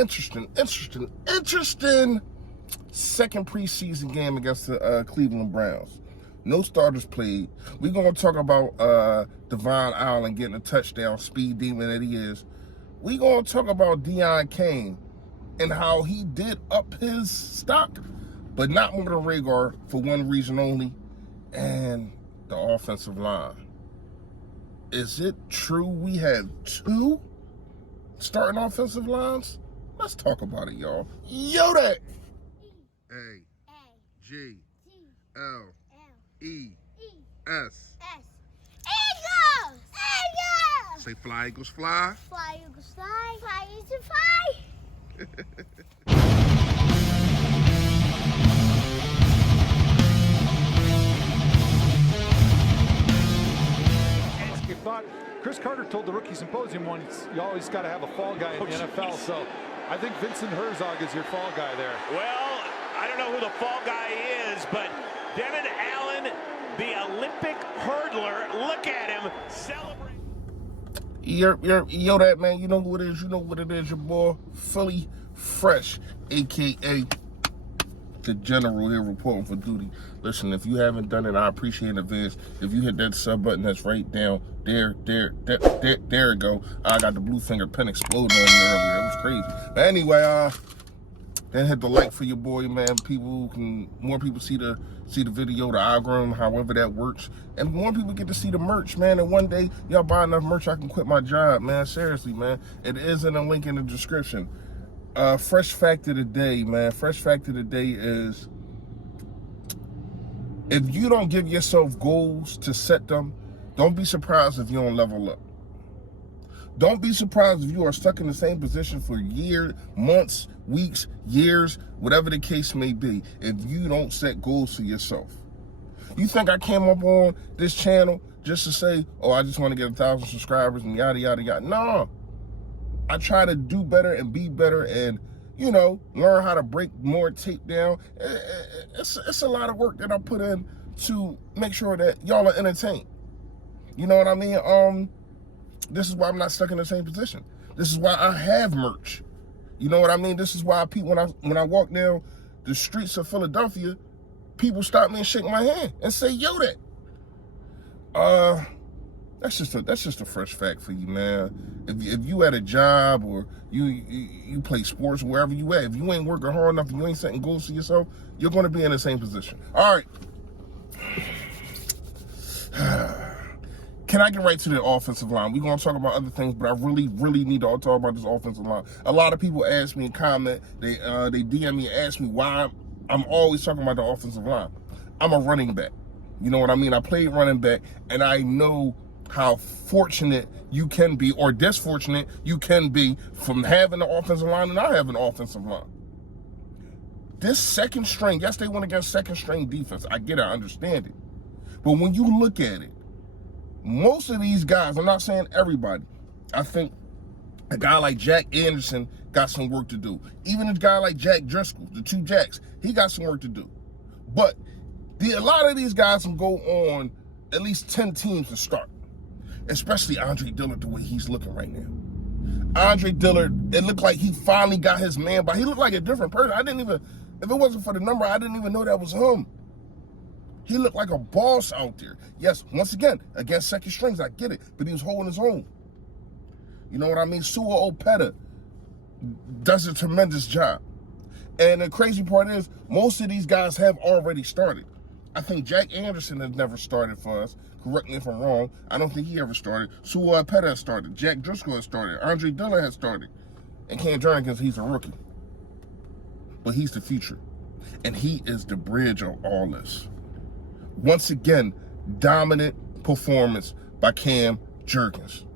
interesting second preseason game against the Cleveland Browns. No starters played. We're going to talk about Devon Allen getting a touchdown, speed demon that he is. We're going to talk about Deon Cain and how he did up his stock, but not more than Rager for one reason only, and the offensive line. Is it true we had two starting offensive lines? Let's talk about it, y'all. Yo, that A-G-L-E-S. Eagles! Eagles! Say fly, Eagles, fly. Fly, Eagles, fly. Fly, Eagles, fly. You thought Chris Carter told the Rookie Symposium once, you always got to have a fall guy in the NFL. So I think Vincent Herzog is your fall guy there. Well, I don't know who the fall guy is, but Devon Allen, the Olympic hurdler, look at him celebrate. Yo, that man, you know who it is. You know what it is. Your boy, Philly Fresh, a.k.a. the General here reporting for duty. Listen, if you haven't done it, I appreciate it in advance. If you hit that sub button that's right down there it go. I got the blue finger pen exploding on me earlier. It was crazy. But anyway, then hit the like for your boy, man. More people see the video, the algorithm, however that works, and more people get to see the merch, man. And one day y'all buy enough merch, I can quit my job, man. Seriously, man. It is in a link in the description. Fresh fact of the day, man. Fresh fact of the day is, if you don't give yourself goals to set them, don't be surprised if you don't level up. Don't be surprised if you are stuck in the same position for years, months, weeks, years, whatever the case may be, if you don't set goals for yourself. You think I came up on this channel just to say, oh, I just want to get 1,000 subscribers and yada, yada, yada? No. I try to do better and be better and, you know, learn how to break more tape down. It's a lot of work that I put in to make sure that y'all are entertained. You know what I mean? This is why I'm not stuck in the same position. This is why I have merch. You know what I mean? This is why when I walk down the streets of Philadelphia, people stop me and shake my hand and say, yo, that. That's just a fresh fact for you, man. If you at a job or you play sports, wherever you at, if you ain't working hard enough, you ain't setting goals for yourself, you're going to be in the same position. All right. Can I get right to the offensive line? We're going to talk about other things, but I really need to talk about this offensive line. A lot of people ask me in comment, they DM me and ask me why I'm always talking about the offensive line. I'm a running back. You know what I mean? I played running back, and I know how fortunate you can be or disfortunate you can be from having an offensive line and not having an offensive line. This second string, yes, they went against second string defense. I get it, I understand it. But when you look at it, most of these guys, I'm not saying everybody, I think a guy like Jack Anderson got some work to do. Even a guy like Jack Driscoll, the two Jacks, he got some work to do. But a lot of these guys can go on at least 10 teams to start. Especially Andre Dillard, the way he's looking right now. Andre Dillard, it looked like he finally got his man, but he looked like a different person. If it wasn't for the number, I didn't even know that was him. He looked like a boss out there. Yes, once again, against second strings, I get it, but he was holding his own. You know what I mean? Sua Opeta does a tremendous job. And the crazy part is, most of these guys have already started. I think Jack Anderson has never started for us. Correct me if I'm wrong. I don't think he ever started. Sua Opeta has started. Jack Driscoll has started. Andre Dillard has started. And Cam Jernigan, he's a rookie. But he's the future. And he is the bridge of all this. Once again, dominant performance by Cam Jernigan.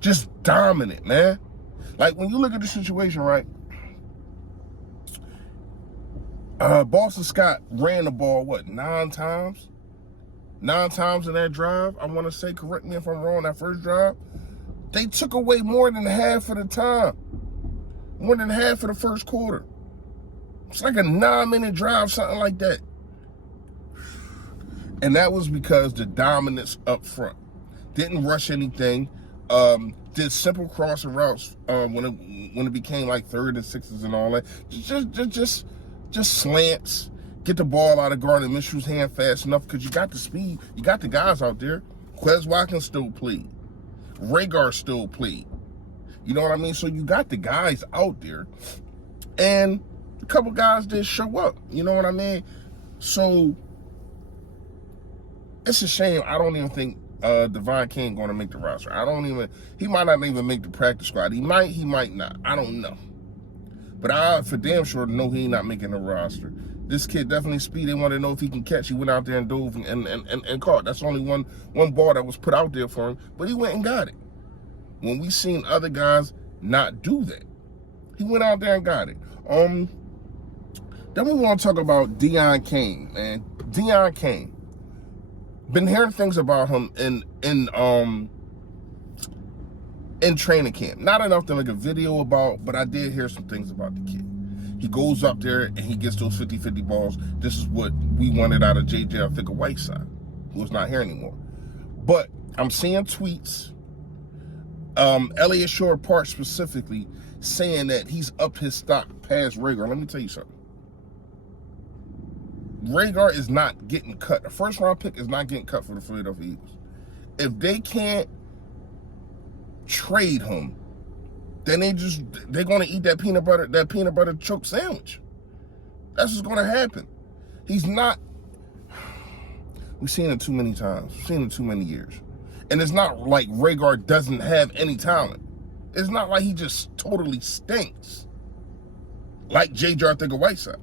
Just dominant, man. Like, when you look at the situation, right? Boston Scott ran the ball, what, 9 times? 9 times in that drive, I want to say, correct me if I'm wrong, that first drive. They took away more than half of the time. More than half of the first quarter. It's like a 9-minute drive, something like that. And that was because the dominance up front. Didn't rush anything. did simple crossing routes when it became like 3rd and 6s and all that. Just slants. Get the ball out of Gardner Minshew's hand fast enough because you got the speed. You got the guys out there. Quez Watkins still played. Rhaegar still played. You know what I mean? So you got the guys out there. And a couple guys did show up. You know what I mean? So it's a shame. I don't even think Devon King going to make the roster. He might not even make the practice squad. He might not. I don't know. But I, for damn sure, know he ain't not making the roster. This kid definitely speed. They want to know if he can catch. He went out there and dove and caught. That's only one ball that was put out there for him, but he went and got it. When we seen other guys not do that, he went out there and got it. Then we want to talk about Deon Cain, man. Deon Cain. Been hearing things about him in training camp. Not enough to make a video about, but I did hear some things about the kid. He goes up there and he gets those 50-50 balls. This is what we wanted out of J.J. Arcega-Whiteside, who is not here anymore. But I'm seeing tweets, Elliott Shore-Park specifically, saying that he's upped his stock past Rhaegar. Let me tell you something. Rhaegar is not getting cut. A first-round pick is not getting cut for the Philadelphia Eagles. If they can't trade him, then they're going to eat that peanut butter choke sandwich. That's what's going to happen. He's not. We've seen it too many times. We've seen it too many years. And it's not like Rhaegar doesn't have any talent. It's not like he just totally stinks like J.J. Arcega-Whiteside.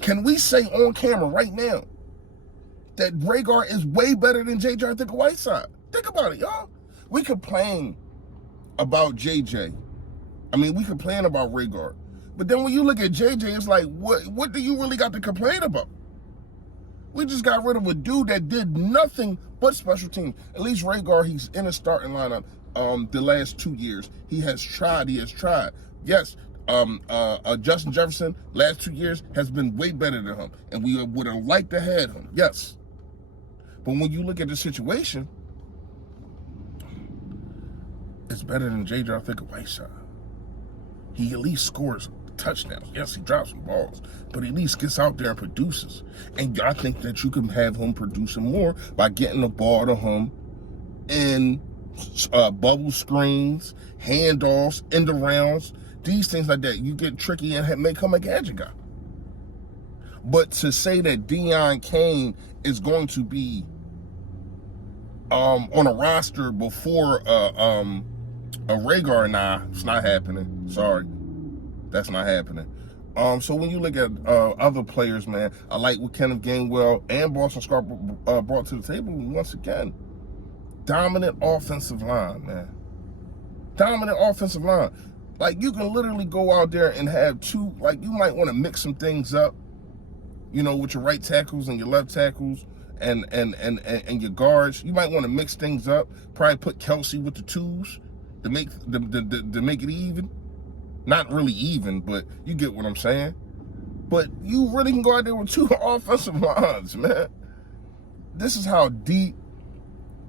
Can we say on camera right now that Rhaegar is way better than J.J. Arcega-Whiteside? Think about it, y'all. We complain about JJ. I mean, we complain about Rhaegar. But then when you look at JJ, it's like, what do you really got to complain about? We just got rid of a dude that did nothing but special teams. At least Rhaegar, he's in a starting lineup the last 2 years. He has tried. Yes, Justin Jefferson, last 2 years, has been way better than him. And we would have liked to have him, yes. But when you look at the situation, it's better than J.J. Arcega-Whiteside. He at least scores touchdowns. Yes, he drops some balls, but at least gets out there and produces. And I think that you can have him producing more by getting the ball to him in bubble screens, handoffs, end arounds, these things like that. You get tricky and make him a gadget guy. But to say that Deon Cain is going to be on a roster before a Rhaegar, nah, it's not happening. Sorry, that's not happening. So when you look at other players, man, I like what Kenneth Gainwell and Boston Scott brought to the table. Once again, dominant offensive line, man. Dominant offensive line. Like, you can literally go out there and have two, like, you might want to mix some things up, you know, with your right tackles and your left tackles and your guards. You might want to mix things up. Probably put Kelsey with the twos to make it even. Not really even, but you get what I'm saying. But you really can go out there with two offensive lines, man. This is how deep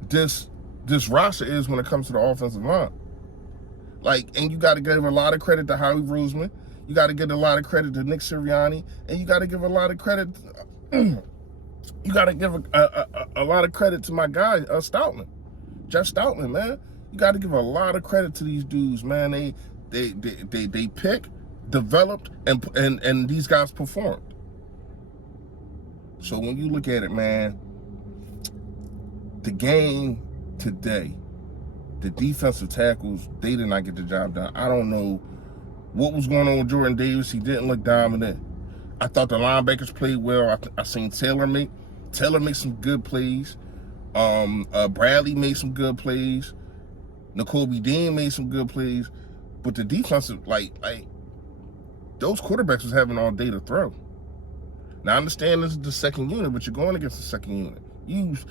this roster is when it comes to the offensive line. Like, and you got to give a lot of credit to Howie Roseman. You got to give a lot of credit to Nick Sirianni, and you got to give a lot of credit. You got to give a lot of credit to my guy Stoutland, Jeff Stoutland, man. You got to give a lot of credit to these dudes, man. They pick, developed, and these guys performed. So when you look at it, man, the game today, the defensive tackles, they did not get the job done. I don't know what was going on with Jordan Davis. He didn't look dominant. I thought the linebackers played well. I seen Taylor make some good plays. Bradley made some good plays. Nakobe Dean made some good plays. But the defensive, like those quarterbacks was having all day to throw. Now, I understand this is the second unit, but you're going against the second unit.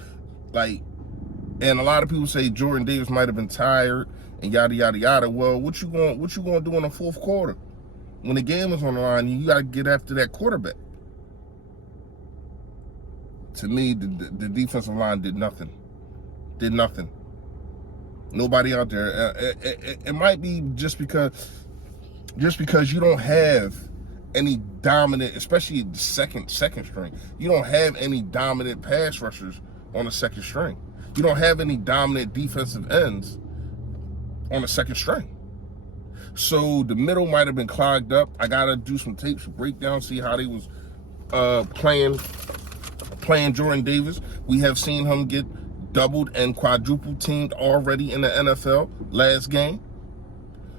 And a lot of people say Jordan Davis might have been tired and yada yada yada. Well, what you going to do in the fourth quarter when the game is on the line? You got to get after that quarterback. To me, the defensive line did nothing. Nobody out there. It might be just because you don't have any dominant, especially the second string. You don't have any dominant pass rushers on the second string. You don't have any dominant defensive ends on the second string. So the middle might have been clogged up. I gotta do some tapes, breakdown, see how they was playing Jordan Davis. We have seen him get doubled and quadruple teamed already in the NFL last game.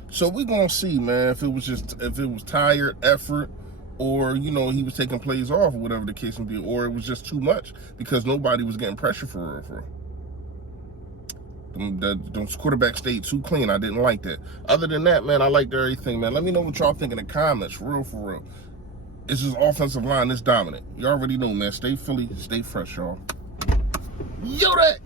So we're gonna see, man, if it was tired effort, or you know, he was taking plays off, or whatever the case may be, or it was just too much because nobody was getting pressure for real. Those quarterbacks stayed too clean. I didn't like that. Other than that, man, I liked everything, man. Let me know what y'all think in the comments, for real. It's this offensive line that's dominant. You already know, man. Stay Philly, stay fresh, y'all. Yo, that.